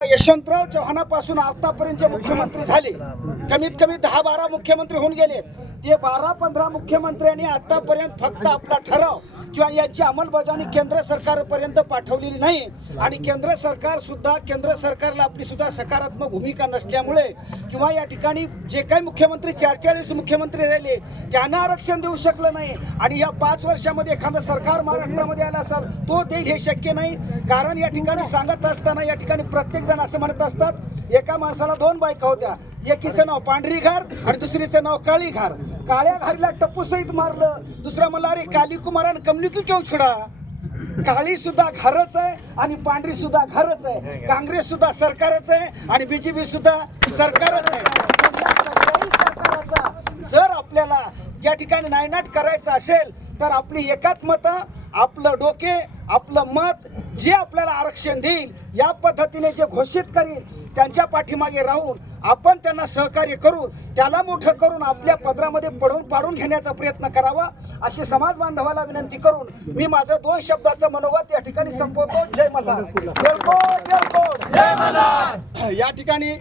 यशवंतराव चव्हाणापासून आतापर्यंत जे मुख्यमंत्री झाले, कमीत कमी 10-12 मुख्यमंत्री होऊन गेलेत. ते 12-15 मुख्यमंत्र्यांनी आतापर्यंत फक्त आपला ठराव किंवा याची अंमलबजावणी केंद्र सरकारपर्यंत पाठवलेली नाही. आणि केंद्र सरकारला आपली सुद्धा सकारात्मक भूमिका नसल्यामुळे किंवा या ठिकाणी जे काही मुख्यमंत्री 44 मुख्यमंत्री राहिले त्यांना आरक्षण देऊ शकलं नाही. आणि या 5 वर्षामध्ये एखादं सरकार महाराष्ट्रामध्ये आलं असेल तो देईल हे शक्य नाही. कारण या ठिकाणी सांगत असताना या ठिकाणी प्रत्येक जण असं म्हणत असतात, एका माणसाला 2 बायका होत्या, एकीचं नाव पांढरी घार आणि दुसरीचं नाव काळी घार. काळ्या घारीला टप्पू सहित मारलं, दुसरा म्हणला अरे काली कुमारान कमली की क्यों छुडा. काळी सुद्धा घरच आहे आणि पांढरी सुद्धा घरच आहे. काँग्रेस सुद्धा सरकारच आहे आणि बीजेपी सुद्धा सरकारच आहे. या सगळ्याही सरकाराचा जर आपल्याला या ठिकाणी नायनाट करायचं असेल तर आपली एकात्मता, आपलं डोके, आपलं मत जे आपल्याला आरक्षण देईल या पद्धतीने जे घोषित करील त्यांच्या पाठीमागे राहून आपण त्यांना सहकार्य करून त्याला मोठं करून आपल्या पदरामध्ये पाडून घेण्याचा प्रयत्न करावा अशी समाज बांधवाला विनंती करून मी माझं 2 शब्दाचं मनोगत या ठिकाणी संपवतो. जय मल्हार. जय मल्हार. या ठिकाणी